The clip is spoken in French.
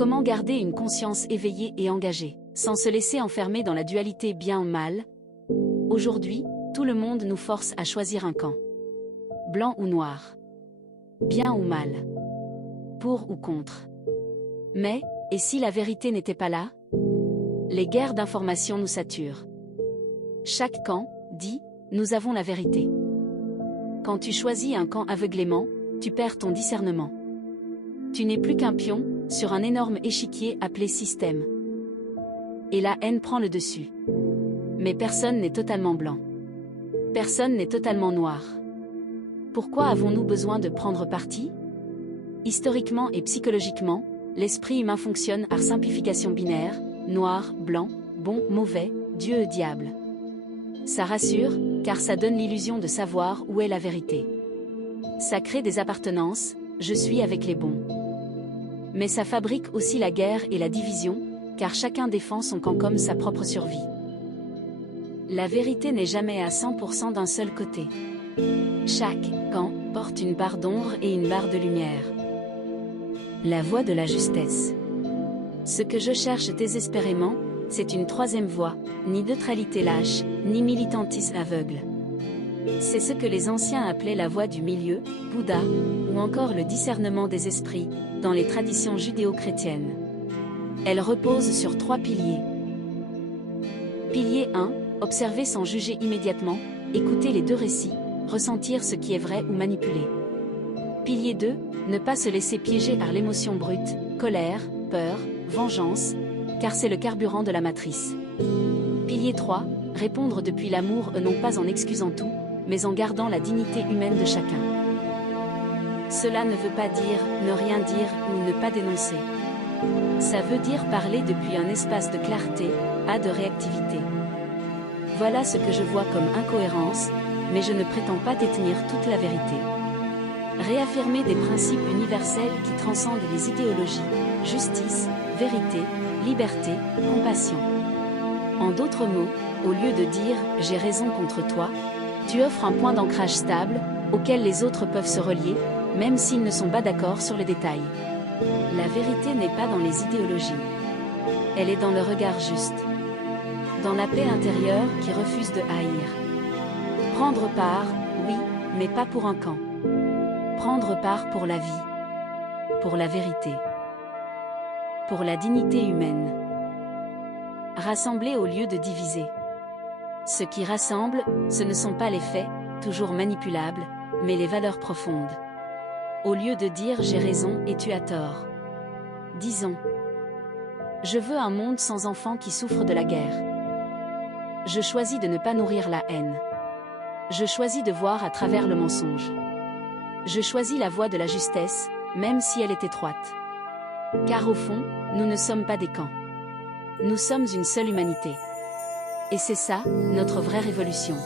Comment garder une conscience éveillée et engagée, sans se laisser enfermer dans la dualité bien ou mal? Aujourd'hui, tout le monde nous force à choisir un camp. Blanc ou noir. Bien ou mal. Pour ou contre. Mais, et si la vérité n'était pas là? Les guerres d'information nous saturent. Chaque camp dit « nous avons la vérité ». Quand tu choisis un camp aveuglément, tu perds ton discernement. Tu n'es plus qu'un pion, sur un énorme échiquier appelé système. Et la haine prend le dessus. Mais personne n'est totalement blanc. Personne n'est totalement noir. Pourquoi avons-nous besoin de prendre parti? Historiquement et psychologiquement, l'esprit humain fonctionne par simplification binaire, noir, blanc, bon, mauvais, Dieu, diable. Ça rassure, car ça donne l'illusion de savoir où est la vérité. Ça crée des appartenances, je suis avec les bons. Mais ça fabrique aussi la guerre et la division, car chacun défend son camp comme sa propre survie. La vérité n'est jamais à 100% d'un seul côté. Chaque camp porte une barre d'ombre et une barre de lumière. La voie de la justesse. Ce que je cherche désespérément, c'est une troisième voie, ni neutralité lâche, ni militantisme aveugle. C'est ce que les anciens appelaient la voie du milieu, Bouddha, ou encore le discernement des esprits, dans les traditions judéo-chrétiennes. Elle repose sur 3 piliers. Pilier 1, observer sans juger immédiatement, écouter les 2 récits, ressentir ce qui est vrai ou manipulé. Pilier 2, ne pas se laisser piéger par l'émotion brute, colère, peur, vengeance, car c'est le carburant de la matrice. Pilier 3, répondre depuis l'amour non pas en excusant tout, mais en gardant la dignité humaine de chacun. Cela ne veut pas dire ne rien dire ou ne pas dénoncer. Ça veut dire parler depuis un espace de clarté, pas de réactivité. Voilà ce que je vois comme incohérence, mais je ne prétends pas détenir toute la vérité. Réaffirmer des principes universels qui transcendent les idéologies, justice, vérité, liberté, compassion. En d'autres mots, au lieu de dire « j'ai raison contre toi », tu offres un point d'ancrage stable, auquel les autres peuvent se relier, même s'ils ne sont pas d'accord sur les détails. La vérité n'est pas dans les idéologies. Elle est dans le regard juste. Dans la paix intérieure qui refuse de haïr. Prendre part, oui, mais pas pour un camp. Prendre part pour la vie. Pour la vérité. Pour la dignité humaine. Rassembler au lieu de diviser. Ce qui rassemble, ce ne sont pas les faits, toujours manipulables, mais les valeurs profondes. Au lieu de dire j'ai raison et tu as tort. Disons. Je veux un monde sans enfants qui souffrent de la guerre. Je choisis de ne pas nourrir la haine. Je choisis de voir à travers le mensonge. Je choisis la voie de la justesse, même si elle est étroite. Car au fond, nous ne sommes pas des camps. Nous sommes une seule humanité. Et c'est ça, notre vraie révolution.